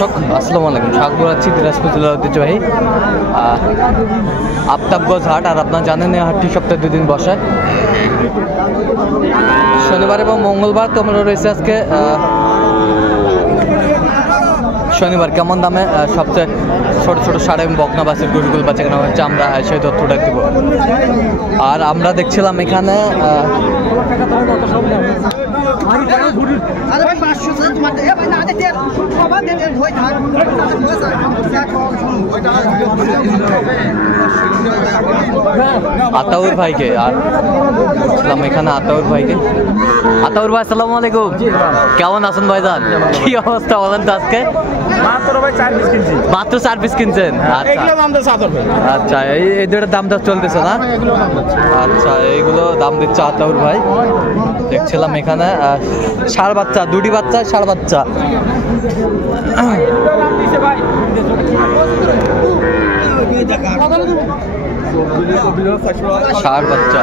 দর্শক আসসালামু আলাইকুম, স্বাগত আছি দিনাজপুর জেলার ঐতিহ্যবাহী আফতাবগঞ্জ হাট। আর আপনারা জানেন এই হাটটি সপ্তাহে 2 দিন বসে, শনিবার এবং মঙ্গলবার। তোমরা রয়েছে আজকে শনিবার কেমন দামে সবচেয়ে ছোট ছোট সার এবং বকনা বাসের গরুগুলো বাচ্চা কেনা হচ্ছে, আমরা সেই তথ্যটা দিব। আর আমরা দেখছিলাম এখানে আতাউর ভাইকে, আর দেখছিলাম এখানে আতাউর ভাইকে। আতাউর ভাই আসসালামু আলাইকুম, কেমন আছেন ভাইজান? কি অবস্থা বলেন তো আজকে? মাত্র 4 পিস কিনছেন? আচ্ছা, এই দুটোর দাম দর চলতেছে না? আচ্ছা, এইগুলো দাম দিচ্ছে আতাউর ভাই। দেখছিলাম এখানে ষাঁড় বাচ্চা, 2টি বাচ্চা, ষাঁড় বাচ্চা। ষাঁড় বাচ্চা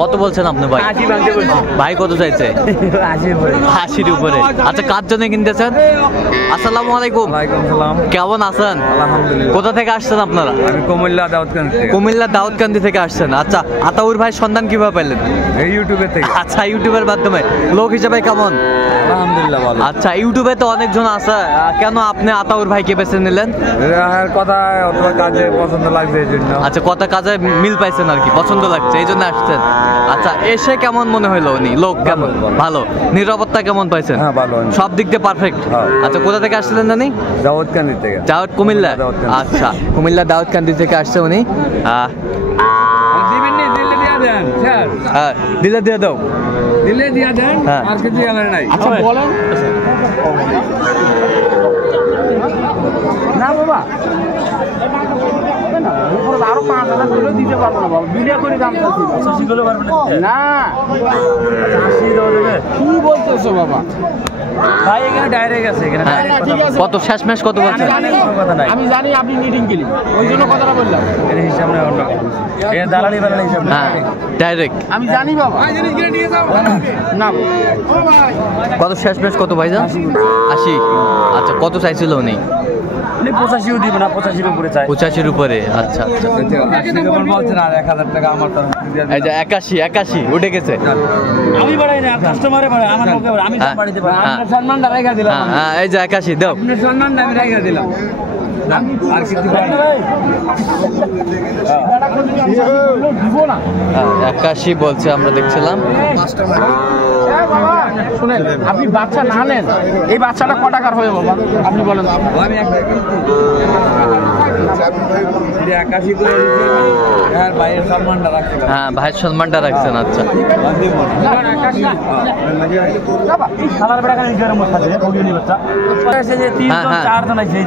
কত বলছেন আপনি ভাই? ভাই কত চাইছে? 80-র উপরে। আচ্ছা, কার জন্য কিনতেছেন? আসসালামু আলাইকুম। কেমন আছেন? কোথা থেকে আসছেন আপনারা? কুমিল্লা দাউদকান্দি থেকে আসছেন। আচ্ছা, আতাউর ভাই সন্ধান কিভাবে পেলেন? ইউটিউবে থেকে। আচ্ছা, ইউটিউবের মাধ্যমে। লোক হিসেবে কেমন? আলহামদুলিল্লাহ ভালো। আচ্ছা, ইউটিউবে তো অনেকজন আছে, কেন আপনি আতাউর ভাইকে বেছে নিলেন? কথা অথবা কাজে পছন্দ লাগছে এই জন্য। আচ্ছা, কথা কাজে মিল পাইছেন আর কি, পছন্দ লাগছে এই জন্য আসছেন। আচ্ছা, এসে কেমন মনে হইলো? উনি লোক কেমন? ভালো। নিরাপত্তা কেমন পাইছেন? হ্যাঁ ভালো, সব দিক দিয়ে পারফেক্ট। আচ্ছা, কোথা থেকে আসছিলেন জানি? দাউদকান্দি থেকে। কুমিল্লা। আচ্ছা, কুমিল্লা দাউদকান্দি থেকে আসছে উনি। দিলে দিয়ে দাও, দিলে দিয়া দেন। আর কিছু জানার নাই। আচ্ছা বলেন না বাবা, আরো 5,000 করে দিতে পারবো না বাবা, বিলিয়া করে দাম না। কি বলতেছো বাবা? ভাই এখানে ডাইরেক্ট আছে, এখানে কত শেষ ম্যাচ কত বলছেন? আমি জানি আপনি নিটিং কিলি, ওই জন্য কথাটা বললাম। এর হিসাব নেই, অন্য এর দালালি বালালি হিসাব নেই, ডাইরেক্ট আমি জানি বাবা। না কত শেষ ম্যাচ কত ভাইজান? 80। আচ্ছা, কত চাইছিল উনি? 85ও দিবে না, 85-র উপরে চাই। 85-র উপরে। আচ্ছা আচ্ছা, বলছেন আর 1,000 টাকা আমার তো। এই যে 81 উঠে গেছে। আমি বাড়াই না, কাস্টমারে বাড়াই, আমার লোকে বাড়াই, আমি দাম বাড়াইতে পারি। আপনার সম্মানটা রাইখা দিলাম। হ্যাঁ, এই যে 81 দাও। আপনার সম্মানটা আমি রাইখা দিলাম। আর কিছু দিব না। 81 বলছে, আমরা দেখছিলাম। শুনেন, আপনি বাচ্চা না নেন, এই বাচ্চাটা ক টাকার হবে বাবা আপনি বলেন? আমি 81 করে আর ভাইয়ের সম্মানটা রাখছেন। হ্যাঁ, ভাইয়ের সম্মানটা রাখছেন। আচ্ছা,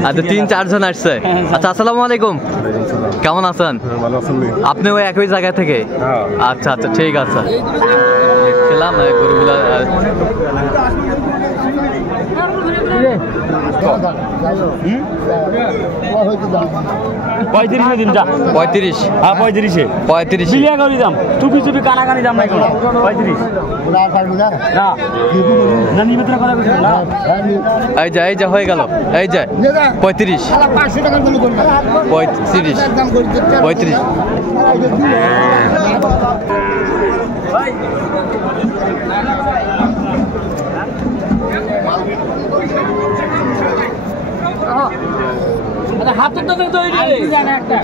আচ্ছা 3-4 জন আসছে। আচ্ছা, আসসালামু আলাইকুম, কেমন আছেন? আপনি ওই একই জায়গা থেকে? আচ্ছা আচ্ছা, ঠিক আছে। দেখছিলাম গরুগুলা। 35 দিন যা। 35? হ্যাঁ 35 বিলিয়া করি দাম, টুপি চুপি কানাকানি দাম নাই কোনো। 35 না না নিবেদন করা গেছে না। এই যা হয়ে গেল, এই যে 35। 500 টাকার দাম করবে। 35 35 ভাই আচ্ছা, হাত তো তো তৈরি রে একটা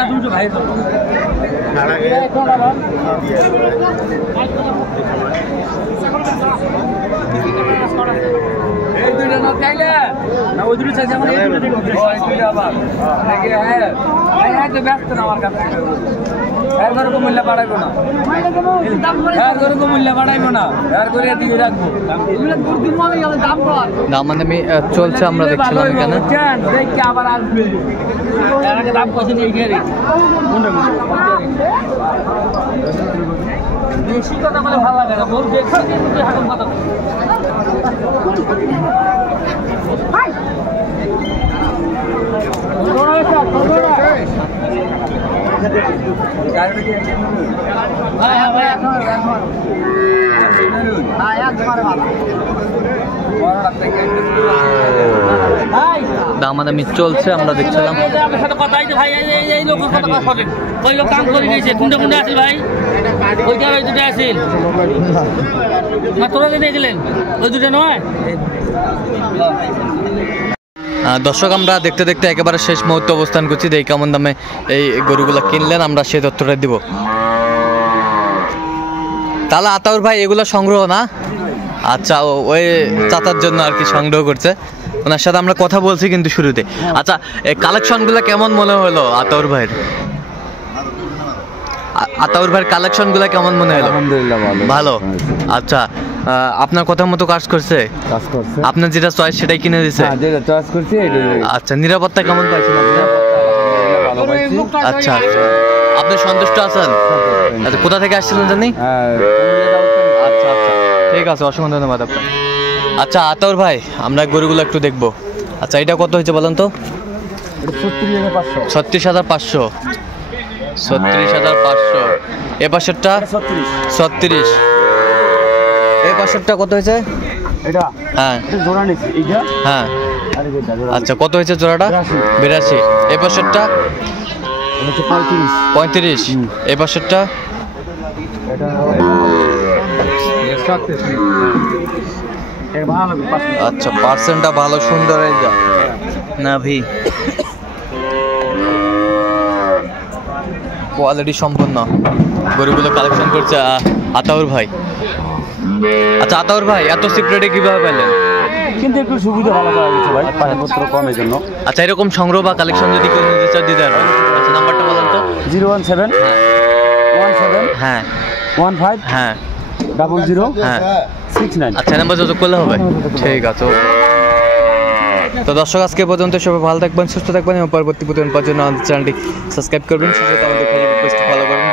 না দুটো ভাই তো ছাড়া গে এখন আবার এই দুটো না চাইলে না ওই দুটো চাইছে আমার এই দুটো দেখো। ওই দুটো আবার দেখে হ্যাঁ তো ব্যস্ত না আমার কাছে। এর করে তো মূল্য বাড়াইবো না, এর করে তো মূল্য বাড়াইবো না, এর করে দিয়ে রাখবো। দাম মানে চলছে, আমরা দেখছিলাম এখানে। দেখি আবার আসবে দাম কত নিয়ে গিয়ে বেশি কথা বলে ভালো লাগে না, বল দেখছি কিন্তু এখন কথা দামাদামি চলছে, আমরা দেখছিলাম। দর্শক, আমরা দেখতে দেখতে একেবারে শেষ মুহূর্তে অবস্থান করছি। দেখি কেমন দামে এই গরুগুলা কিনলেন, আমরা সেই তথ্যটা দিব। তাহলে আতাউর ভাই এগুলো সংগ্রহ না? আচ্ছা, ওই চাচার জন্য আর কি সংগ্রহ করছে। ওনার সাথে আমরা কথা বলছি কিন্তু শুরুতে। আচ্ছা, এই কালেকশনগুলো কেমন মনে হলো আতাউর ভাইয়ের? আতাউর ভাইয়ের কালেকশনগুলো কেমন মনে হলো? আলহামদুলিল্লাহ ভালো। আচ্ছা, আপনার কথা মতো কাজ করছে? আপনার যেটা চয়েস সেটাই কিনে দিছে? আচ্ছা, নিরাপত্তা কেমন পাইছেন আপনি? আচ্ছা, আপনি সন্তুষ্ট আছেন? আচ্ছা, কোথা থেকে আসছিলেন জানি? আচ্ছা আচ্ছা, ঠিক আছে, অসংখ্য ধন্যবাদ আপনার। আচ্ছা আতাউর ভাই, আমরা গরুগুলো একটু দেখবো। আচ্ছা, এটা কত হয়েছে বলেন তো? 36,500। 36,500। এ পাশেরটা 36। এই পাশেরটা কত হয়েছে? হ্যাঁ হ্যাঁ। আচ্ছা, কত হয়েছে জোড়াটা? 82। এই পাশেরটা 35। এই পাশেরটা আচ্ছা, পার্সেন্টটা ভালো, সুন্দর। এই যা নাভি কোয়ালিটি সম্পন্ন গরুগুলো কালেকশন করছে আতাউর ভাই। আচ্ছা আতাউর ভাই, এত সিক্রেটে কিভাবে পেলেন? কিন্তু একটু সুবিধা ভালো করা গেছে ভাই, পানিপত্র কমের জন্য। আচ্ছা, এরকম সংগ্রহ বা কালেকশন যদি কেউ নিতে চাও দিতে পারবেন। আচ্ছা, নাম্বারটা বলেন তো। 017 17 হ্যাঁ 15 হ্যাঁ 00 হ্যাঁ 69। আচ্ছা, নাম্বার যোগাযোগ করলে হবে? ঠিক আছে। তো দর্শক, আজকে পর্যন্ত সবাই ভালো থাকবেন, সুস্থ থাকবেন এবং পরবর্তী প্রতিদিন পাওয়ার জন্য আমাদের চ্যানেলটি সাবস্ক্রাইব করবেন। সাথে আমাদের ফলো করবেন।